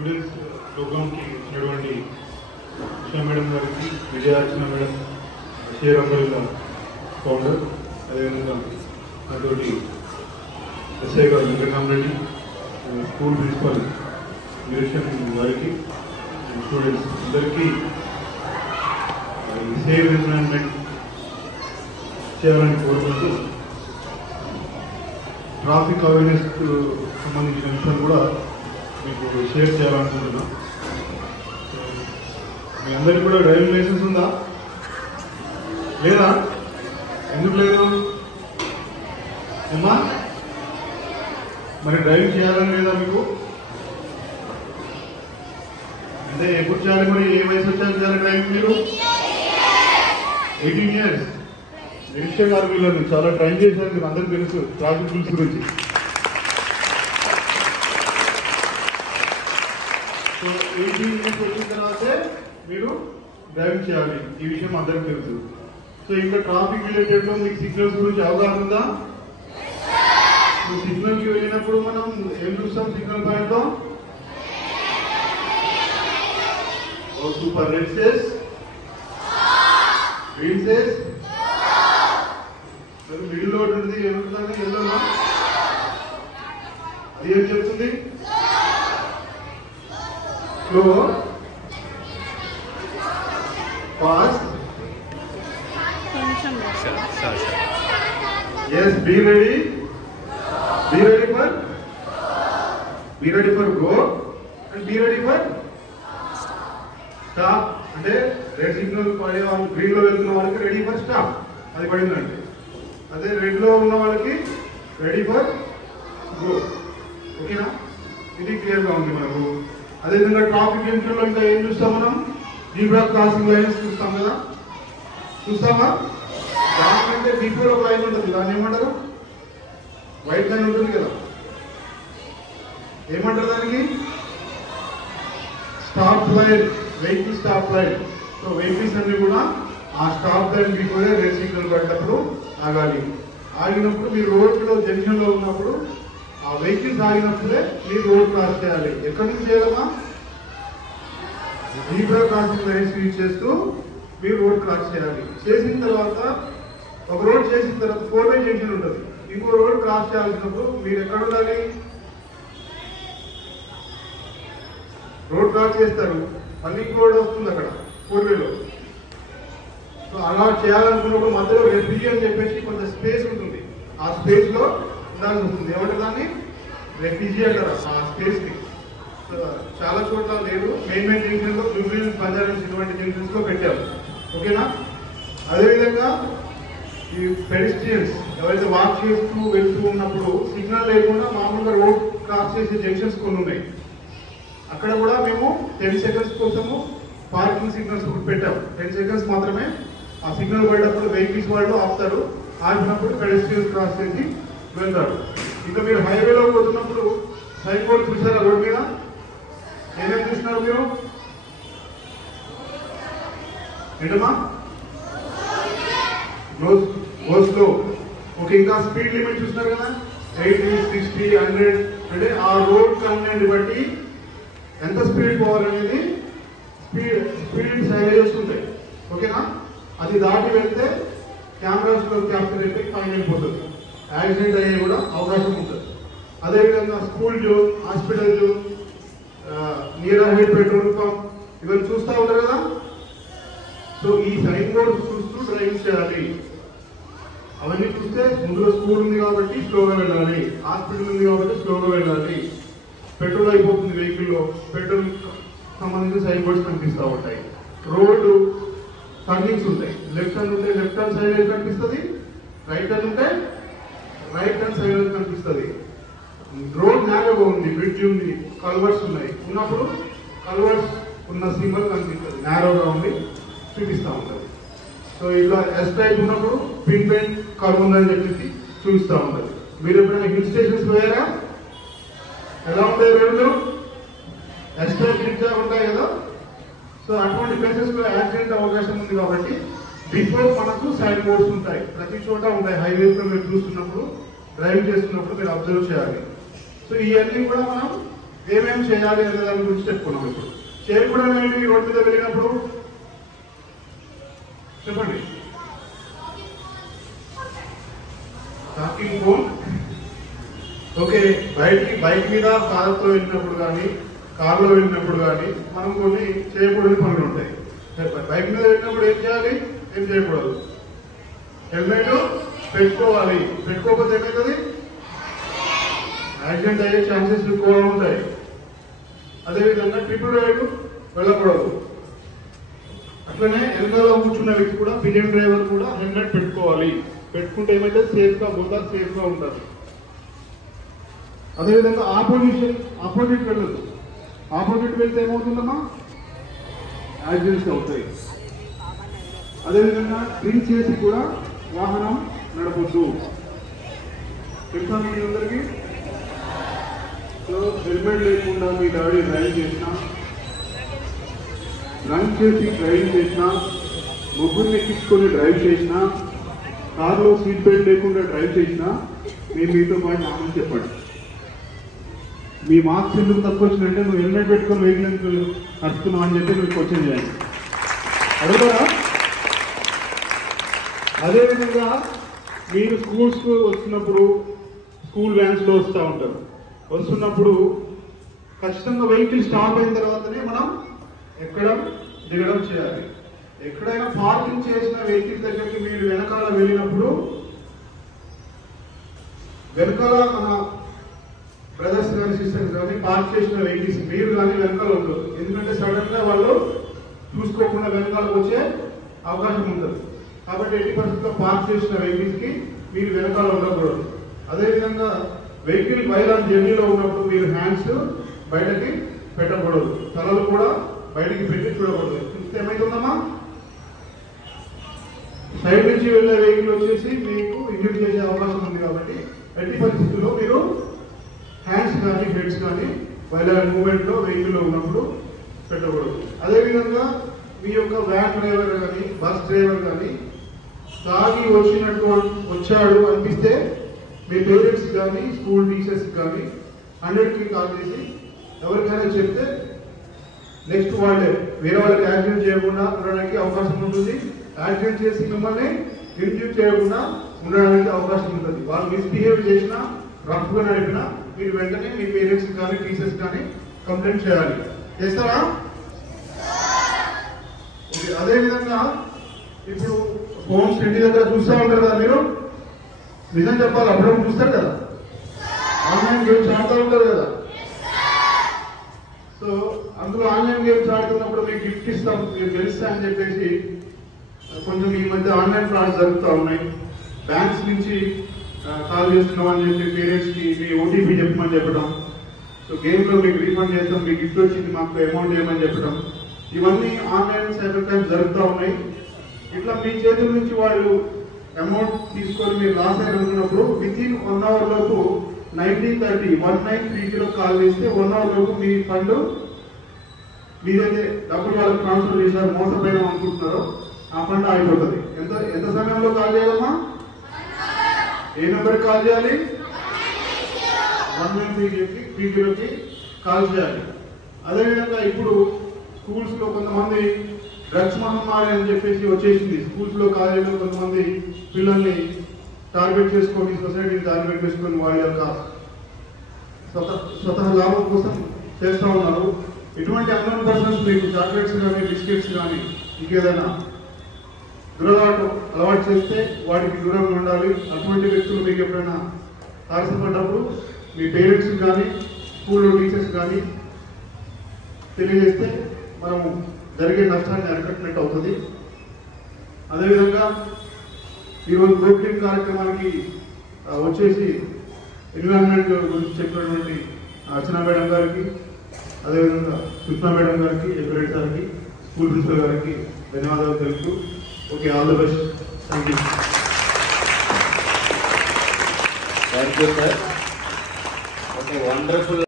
Students ప్రోగ్రామ్కి వచ్చినటువంటి Usha madam గారికి, విజయార్చన మేడం, శ్రీరంగ ఫౌండర్, అదేవిధంగా అటువంటి ఎస్ఐ గారు వెంకటరామరెడ్డి, స్కూల్ ప్రిన్సిపల్ నిరీక్షణ గారికి, స్టూడెంట్స్ అందరికీ సేఫ్ ఎన్విరాన్మెంట్ చేయాలని కోరుకుంటూ ట్రాఫిక్ అవేర్నెస్ సంబంధించిన విషయం కూడా మీకు షేర్ చేయాలనుకుంటున్నాం. మీ అందరికీ కూడా డ్రైవింగ్ లైసెన్స్ ఉందా లేదా? ఎందుకు లేదు ఏమా? మరి డ్రైవింగ్ చేయాలని లేదా మీకు? అంటే ఎప్పుడు చేయాలి? మరి ఏ వయసు వచ్చాక చేయాలి డ్రైవింగ్? మీరు 18 years. నిరీక్ష గారు వీళ్ళని చాలా ట్రైన్ చేశారు, మీకు అందరికీ తెలుసు ట్రాఫిక్ రూల్స్ గురించి. సో 18 years వచ్చిన తర్వాతే మీరు డ్రైవింగ్ చేయాలి, ఈ విషయం అందరికీ తెలుసు. సో ఇంకా ట్రాఫిక్ రిలేటెడ్ లో మీకు సిగ్నల్స్ గురించి అవగాహన ఉందా? సిగ్నల్ కి వెళ్ళినప్పుడు మనం ఏం చూస్తాం? సిగ్నల్ పాయింట్ లో super red says, green says, middle లో ఉంటుంది ఏముంటుందని ఎల్లోనా? అది ఏం చెప్తుంది? Slow, fast, yes, be ready for go and be ready for stop. అంటే రెడ్ సిగ్నల్ పడే వాళ్ళు, గ్రీన్ లో వెళ్తున్న వాళ్ళకి రెడీ ఫర్ స్టాప్ అది పడిందండి. అదే రెడ్ లో ఉన్న వాళ్ళకి రెడీ ఫర్ గో. ఓకేనా? ఇది క్లియర్ గా ఉంది మనకు. అదేవిధంగా ట్రాఫిక్ జంక్షన్ లో ఇంకా ఏం చూస్తాం మనం? జీబ్రా క్రాసింగ్ లైన్స్ చూస్తాం కదా, చూస్తామా? దానికంటే బిఫోర్ ఒక లైన్ ఉంటుంది, దాన్ని ఏమంటారు? వైట్ లైన్ ఉంటుంది కదా, ఏమంటారు దానికి? Stop line, vehicle stop line. So vehicles అన్ని కూడా ఆ stop line before red signal పడ్డప్పుడు ఆగాలి. ఆగినప్పుడు మీరు రోడ్లో జంక్షన్ లో ఉన్నప్పుడు ఆ వెహికల్స్ ఆగినప్పుడే మీరు రోడ్ క్రాస్ చేయాలి. ఎక్కడి నుంచి చేయాలమ్మా? జీబ్రా క్రాసింగ్ లైన్స్ యూజ్ చేస్తూ మీరు రోడ్ క్రాస్ చేయాలి. చేసిన తర్వాత ఒక రోడ్ చేసిన తర్వాత 4-way జంక్షన్ ఉంటుంది, ఇంకో రోడ్ క్రాస్ చేయాల్సినప్పుడు మీరు ఎక్కడ ఉండాలి? రోడ్ క్రాస్ చేస్తారు, మళ్ళీ ఇంకో రోడ్ వస్తుంది అక్కడ 4-wayలో. సో అలా చేయాలనుకున్నప్పుడు మధ్యలో రెఫ్యూజీ అని చెప్పేసి కొంత స్పేస్ ఉంటుంది, ఆ స్పేస్ లో ఉండాల్సి వస్తుంది. ఏమంటారు దాన్ని? రెఫ్యూజీ అంటారు ఆ స్పేస్ ని. సో చాలా చోట్ల లేదు, మెయిన్ జంక్షన్ లో, జూబ్లీ, బంజారాహిల్స్ ఇటువంటి జంక్షన్స్ లో పెట్టారు. ఓకేనా? అదేవిధంగా ఈ పెడిస్ట్రియన్స్ ఎవరైతే వాక్ చేస్తూ వెళ్తూ ఉన్నప్పుడు సిగ్నల్ లేకుండా మామూలుగా రోడ్ క్రాస్ చేసే జంక్షన్స్ కొన్ని ఉన్నాయి, అక్కడ కూడా మేము 10 seconds కోసము పార్కింగ్ సిగ్నల్స్ పెట్టాము. 10 seconds మాత్రమే ఆ సిగ్నల్ పడేటప్పుడు వెహికల్స్ వాళ్ళు ఆపుతారు, ఆపినప్పుడు పెడిస్ట్రియన్స్ క్రాస్ చేసి వెళ్తారు. ఇంకా మీరు హైవేలో పోతున్నప్పుడు సైన్ బోర్డు చూసారా? రోడ్ మీద ఏమేమి చూస్తున్నారు మీరు? ఏంటమ్మా? Go slow. ఓకే, ఇంకా స్పీడ్ లిమిట్ చూస్తున్నారు కదా, 80, 60, 100. అంటే ఆ రోడ్ కంటెంట్ బట్టి ఎంత స్పీడ్ పోవాలనేది స్పీడ్ సైలేజెస్ ఉంటాయి. ఓకేనా? అది దాటి వెళ్తే కెమెరాస్ లో క్యాప్చర్ అయితే ఫైన్ అయిపోతుంది, యాక్సిడెంట్ అయ్యే కూడా అవకాశం ఉంటుంది. అదేవిధంగా school zone, hospital zone, near head petrol pump, ఇవన్నీ చూస్తూ ఉంటారు కదా. సో ఈ సైన్ బోర్డ్ చూస్తూ డ్రైవింగ్ చేయాలి. అవన్నీ చూస్తే ముందులో స్కూల్ ఉంది కాబట్టి స్లోగా వెళ్ళాలి, హాస్పిటల్ ఉంది కాబట్టి స్లోగా వెళ్ళాలి, పెట్రోల్ అయిపోతుంది వెహికల్లో, పెట్రోల్ సంబంధించిన సైన్ బోర్డ్స్ కనిపిస్తూ ఉంటాయి. రోడ్డు టర్నింగ్స్ ఉంటాయి, లెఫ్ట్ హ్యాండ్ ఉంటే లెఫ్ట్ హ్యాండ్ సైడ్ కనిపిస్తుంది, రైట్ హ్యాండ్ ఉంటే రైట్ హ్యాండ్ సైడ్ కనిపిస్తుంది. రోడ్ నేరోగా ఉంది, బ్రిడ్జ్ ఉంది, కల్వర్స్ ఉన్నాయి, ఉన్నప్పుడు కల్వర్స్ ఉన్న సింబల్ కనిపిస్తుంది, నేరోగా ఉంది చూపిస్తూ ఉంటుంది. సో ఇలా ఎస్ టైప్ ఉన్నప్పుడు పిన్ బెండ్ కర్వ్ ఉందని చెప్పేసి చూపిస్తూ ఉంటుంది. మీరు ఎప్పుడైనా హిల్ స్టేషన్స్ పోయారా? ఎలా ఉంటాయి రోడ్లు? ఎస్ టైప్ రిక్జా ఉంటాయి కదా. సో అటువంటి ప్లేసెస్ లో యాక్సిడెంట్ అవకాశం ఉంది కాబట్టి బిఫోర్ మనకు సైడ్ బోర్డ్స్ ఉంటాయి, ప్రతి చోట ఉంటాయి. హైవేస్ లో మీరు చూస్తున్నప్పుడు, డ్రైవ్ చేస్తున్నప్పుడు మీరు అబ్జర్వ్ చేయాలి. సో ఇవన్నీ కూడా మనం ఏమేమి చేయాలి అనే దాని గురించి చెప్పుకున్నాం. ఇప్పుడు చేయకూడదు ఏంటి రోడ్డు మీద వెళ్ళినప్పుడు చెప్పండి. Talking phone, okay. బైక్ మీద కార్తో వెళ్ళినప్పుడు కానీ కార్లో వెళ్ళినప్పుడు కానీ మనం కొన్ని చేయకూడని పనులు ఉంటాయి. బైక్ మీద వెళ్ళినప్పుడు ఏం చేయాలి, ఏం చేయకూడదు? హెల్మెట్ పెట్టుకోవాలి. పెట్టుకోకపోతే ఏమవుతుంది? యాక్సిడెంట్ అయ్యే ఛాన్సెస్ ఎక్కువగా ఉంటాయి. అదేవిధంగా ట్రిపుల్ రైడ్ వెళ్ళకూడదు. అట్లనే వెనకాల కూర్చున్న వ్యక్తి కూడా, పిలియన్ డ్రైవర్ కూడా హెల్మెట్ పెట్టుకోవాలి. పెట్టుకుంటే ఏమైతే సేఫ్గా పోతారు, సేఫ్గా ఉంటుంది. అదేవిధంగా ఆపోజిట్ వెళ్ళదు. ఆపోజిట్ వెళ్తే ఏమవుతుందమ్మా? యాక్సిడెంట్స్ అవుతాయి. అదేవిధంగా డ్రింక్ చేసి కూడా వాహనం నడపొద్దు. తెలుసా మీ అందరికీ? సో హెల్మెట్ లేకుండా మీ డాడీ డ్రైవ్ చేసినా, డ్రంక్ చేసి డ్రైవింగ్ చేసినా, ముగ్గురిని ఎక్కించుకొని డ్రైవ్ చేసినా, కార్లో సీట్ బెల్ట్ లేకుండా డ్రైవ్ చేసినా మేము మీతో పాటు నామని చెప్పండి. మీ మార్క్స్ ఎందుకు తక్కువ వచ్చిందంటే నువ్వు హెల్మెట్ పెట్టుకొని వెహికల్ ఎందుకు నడుపుతున్నావు అని చెప్పి మీరు క్వశ్చన్ చేయండి. అడుగుతారా? అదేవిధంగా మీరు స్కూల్స్కు వస్తున్నప్పుడు స్కూల్ వ్యాన్స్లో వస్తూ ఉంటారు. వస్తున్నప్పుడు ఖచ్చితంగా వెహికల్ స్టాప్ అయిన తర్వాతనే మనం ఎక్కడం దిగడం చేయాలి. ఎక్కడైనా పార్కింగ్ చేసిన వెహికల్ దగ్గరికి మీరు వెనకాల వెళ్ళినప్పుడు వెనకాల మన బ్రదర్స్ కానీ సిస్టర్స్ కానీ పార్క్ చేసిన వెహికల్స్ మీరు కానీ వెనకాల ఉండదు. ఎందుకంటే సడన్ గా వాళ్ళు చూసుకోకుండా వెనకాలకు వచ్చే అవకాశం ఉంటుంది. కాబట్టి ఎట్టి పరిస్థితుల్లో పార్క్ చేసిన వెహికల్స్ కి మీరు వెనకాల ఉండకూడదు. అదేవిధంగా వెహికల్ బయలాన్ జర్నీలో ఉన్నప్పుడు మీరు హ్యాండ్స్ బయటకి పెట్టకూడదు. తలలు కూడా బయటికి పెట్టి చూడకూడదు. చూస్తే ఏమైతుందమ్మా? సైడ్ నుంచి వెళ్ళే వెహికల్ వచ్చేసి మీకు ఇంజూరీ చేసే అవకాశం ఉంది. కాబట్టి ఎట్టి పరిస్థితుల్లో మీరు హ్యాండ్స్ కానీ హెడ్స్ కానీ బయలాన్ మూవ్మెంట్ లో వెహికల్లో ఉన్నప్పుడు పెట్టకూడదు. అదేవిధంగా మీ యొక్క వ్యాన్ డ్రైవర్ కానీ బస్ డ్రైవర్ కానీ తాగి వచ్చాడు అనిపిస్తే మీ పేరెంట్స్ కానీ స్కూల్ టీచర్స్ కానీ 100కి కాల్ చేసి ఎవరికైనా చెప్తే నెక్స్ట్ వాళ్ళే వేరే వాళ్ళకి యాక్సిడెంట్ చేయకుండా ఉండడానికి అవకాశం ఉంటుంది. యాక్సిడెంట్ చేసి మిమ్మల్ని ఇంజూర్ చేయకుండా ఉండడానికి అవకాశం ఉంటుంది. వాళ్ళు మిస్బిహేవ్ చేసినా, రఫ్గా నడిపినా మీరు వెంటనే మీ పేరెంట్స్ కానీ టీచర్స్ కానీ కంప్లైంట్ చేయాలి. చేస్తారా? అదేవిధంగా ఇప్పుడు ఫోన్స్ ఇంటి దగ్గర చూస్తూ ఉంటారు కదా, మీరు నిజం చెప్పాలి, అప్పుడప్పుడు చూస్తారు కదా, ఆన్లైన్ గేమ్స్ ఆడుతూ ఉంటారు కదా. సో అందులో ఆన్లైన్ గేమ్స్ ఆడుతున్నప్పుడు మీకు గిఫ్ట్ ఇస్తాం, మీరు గెలుస్తా అని చెప్పేసి కొంచెం ఈ మధ్య ఆన్లైన్ ఫ్రాడ్స్ జరుగుతూ ఉన్నాయి. బ్యాంక్స్ నుంచి కాల్ చేస్తున్నాం అని చెప్పి పేరెంట్స్కి మీ ఓటీపీ చెప్పమని చెప్పడం, సో గేమ్లో మీకు రీఫండ్ చేస్తాం, మీకు గిఫ్ట్ వచ్చింది మాకు అమౌంట్ చేయమని చెప్పడం, ఇవన్నీ ఆన్లైన్ సైబర్ క్రైమ్స్ జరుగుతూ ఉన్నాయి. ఇట్లా మీ చేతుల నుంచి వాళ్ళు అమౌంట్ తీసుకొని మీరు లాస్ అయినప్పుడు వితిన్ 1 hour లోపు 1930 కాల్ చేస్తే 1 hour లోపు మీ ఫండ్ మీరైతే డబ్బులు వాళ్ళకి ట్రాన్స్ఫర్ చేశారు, మోసపోయినా అనుకుంటున్నారో ఆ ఫండ్ అయిపోతుంది. ఎంత సమయంలో కాల్ చేయాలమ్మా? ఏ నెంబర్కి కాల్ చేయాలి? 1930కి కాల్ చేయాలి. అదేవిధంగా ఇప్పుడు స్కూల్స్ లో కొంతమంది డ్రగ్స్ మహమ్మారి అని చెప్పేసి వచ్చేసింది. స్కూల్స్ లో కాలేజీలో కొంతమంది పిల్లల్ని టార్గెట్ చేసుకొని, సొసైటీని టార్గెట్ చేసుకొని వాళ్ళ యొక్క స్వతహా లాభం కోసం చేస్తూ ఉన్నారు. ఇటువంటి అన్నోన్ పర్సన్స్ మీకు చాక్లెట్స్ కానీ బిస్కెట్స్ కానీ ఇంకేదైనా అలవాటు చేస్తే వాటికి దూరంగా ఉండాలి. అటువంటి వ్యక్తులు మీకు ఎప్పుడైనా తారసపడ్డప్పుడు మీ పేరెంట్స్ కానీ స్కూల్లో టీచర్స్ కానీ తెలియజేస్తే మనము జరిగే నష్టాన్ని అరికట్టినట్టు అవుతుంది. అదేవిధంగా ఈరోజు బ్రోక్లింగ్ కార్యక్రమానికి వచ్చేసి ఎన్విరాన్మెంట్ గురించి చెప్పినటువంటి అర్చనా మేడం గారికి, అదేవిధంగా సుష్మా మేడం గారికి, ఎగ్రెడ్ సార్కి, స్కూల్ ప్రిన్సిపల్ గారికి ధన్యవాదాలు తెలుపుతూ okay, all the best. Thank you sir. Okay, wonderful.